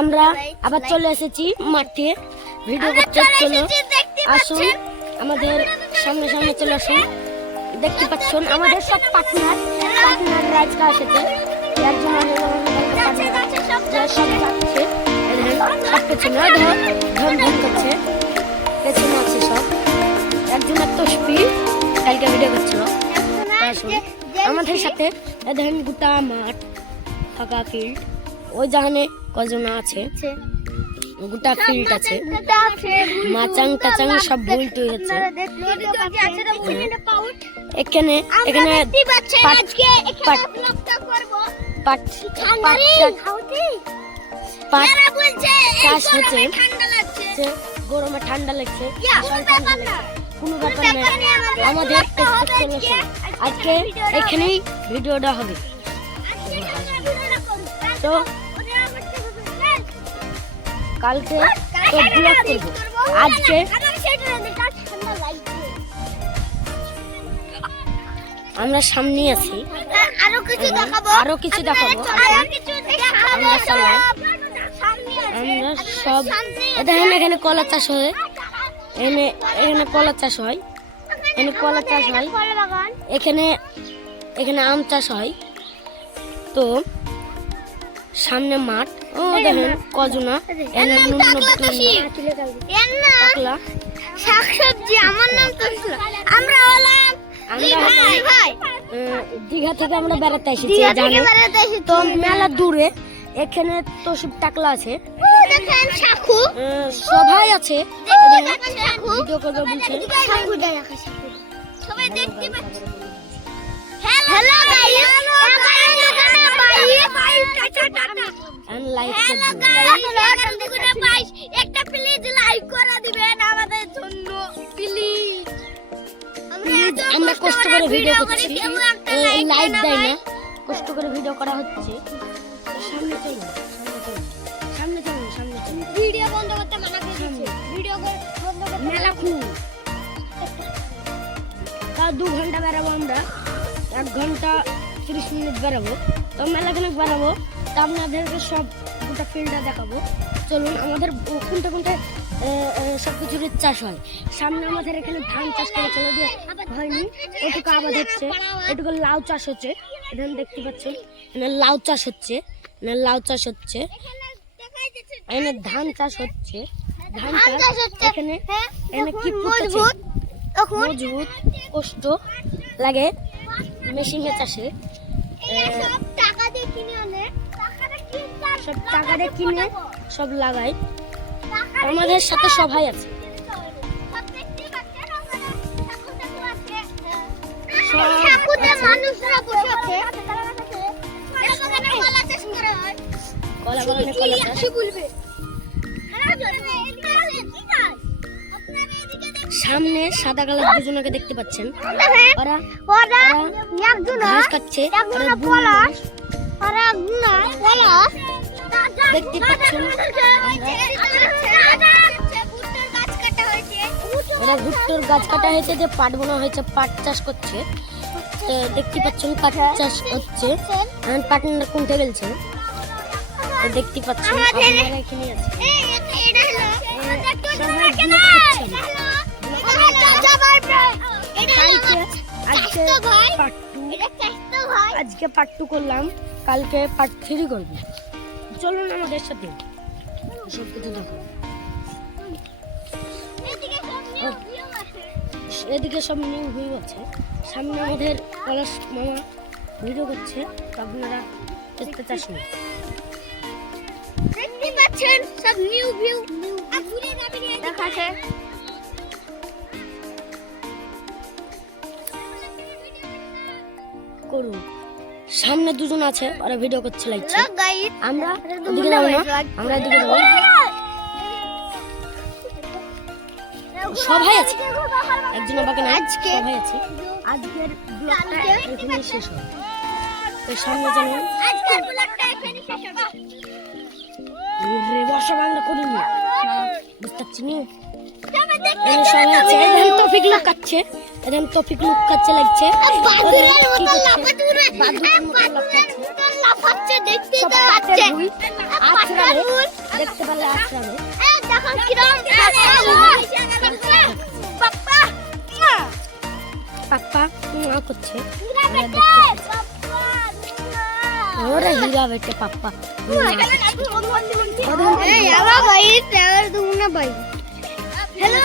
আমরা আবার চলে এসেছি মাঠে ভিডিও করতে। চলো আসুন আমাদের সামনে সামনে চলে আসুন। দেখতে পাচ্ছেন আমাদের সব পার্টনার রাজকা এসেছে। একজন সব যাচ্ছে সব পেছনে ধন ধন করছে, পেছনে আছে সব। একজনের তসবি কালকে ভিডিও করছিল। আসুন আমাদের সাথে দেখেন গোটা মাঠ ফাঁকা ফিল্ড, ওই জাহানে কজন আছে, গোটা ফিল্ড আছে, মাচাং টাচাং সব বলতে হয়েছে। এখানে এখানে চাষ হচ্ছে, গরমে ঠান্ডা লাগছে, কোনো ব্যাপার নেই। আমাদের আজকে এখানেই ভিডিওটা হবে। তো কালকে তো ব্লগ করবো, আজকে আমরা সামনে আছি, আরো কিছু দেখাবো। আমরা সব দেখেন এখানে কলা চাষ হয়, এখানে কলা চাষ হয়, এখানে কলা চাষ হয়, এখানে এখানে আম চাষ হয়। তো সামনে মাঠ, ও দেখেন কজনা শাকসবজি। আমার নাম আমরা হলাম দীঘা থেকে আমরা বেড়াতে এসেছি, তো মেলা দূরে। এখানে তো সব টাকলা আছে, সবাই আছে, ভিডিও করবে বলছে। সবাই দেখতে পাচ্ছে। হ্যালো গাইস, একটা প্লিজ লাইক করে দিবেন আমাদের জন্য প্লিজ। আমরা কষ্ট করে ভিডিও করছি, লাইক দেয় না, কষ্ট করে ভিডিও করা হচ্ছে। সামনে চলুন, সামনে চলুন, সামনে চলুন। ভিডিও বন্ধ করতে মানা করে দিয়েছে, ভিডিও বন্ধ করতে মেলা খুব তা 2 ঘন্টা বেরাবো আমরা, 1 ঘন্টা 30 মিনিট বেরাবো। তো মেলাখানে বেরাবো, তা আপনাদেরকে সব গোটা ফিল্ডটা দেখাবো। চলুন আমাদের কোনটা কোনটা সব কিছুর চাষ হয়। সামনে আমাদের এখানে ধান চাষ করে চলে দিয়ে হয়নি, এটুকু আবাদ হচ্ছে, এটুকু লাউ চাষ হচ্ছে। এখানে দেখতে পাচ্ছেন এখানে লাউ চাষ হচ্ছে, এখানে লাউ চাষ হচ্ছে, এখানে ধান চাষ হচ্ছে, ধান চাষ এখানে এখানে কি মজবুত কষ্ট লাগে মেশিনে চাষে। সব টাকা দিয়ে কিনে সব লাগাই। আমাদের সাথে সবাই আছে, মানুষরা বসে আছে, কলা বাগানে কলা চাষ। সামনে সাদা কালার দুজনকে দেখতে পাচ্ছেন, ওরা ঘাস খাচ্ছে, দেখতে পাচ্ছেন। ওরা ভুট্টোর গাছ কাটা হয়েছে, যে পাট বোনা হয়েছে, পাট চাষ করছে। দেখতে পাচ্ছেন পাট চাষ হচ্ছে, পাটনার কোনটা গেলছে দেখতে পাচ্ছেন। আপনারা এখানে আছে, আজকে পার্ট 2 করলাম, কালকে পার্ট 3 করবো। চলুন আমাদের সাথে সব কিছু দেখো। এদিকে সব নিউ ভিউ আছে, সামনে আমাদের পলাশ মামা ভিডিও করছে, তো আপনারা দেখতে চাচ্ছেন। দেখতে পাচ্ছেন সব নিউ ভিউ দেখাচ্ছে। করুন সামনে দুজন আছে, ওরা ভিডিও করছে, লাগছে। আমরা ওদিকে যাবো না, আমরা এদিকে যাবো। সবাই আছে, একজন বাকি না, সবাই আছে। আজকের ব্লগটা এখানেই শেষ হবে। তো সামনে জানেন বর্ষা বাংলা করিনি, বুঝতে পারছি না। সবাই আছে, তফিক লোক কাচ্ছে, তফিক লোক কাচ্ছে লাগছে। হচ্ছে দেখতে সব তো পাটের হচ্ছে ভুঁই আছড়াবে, দেখতে পারলে আছড়াবে। দেখো কিরম পাপ্পা পাপ্পা করছে, হীরা আমরা বেটে দেখতে- পাপ্পা ওরা হীরা বেটে পাপ্পা। এই আবার ভাই তেল দুনা ভাই হ্যালো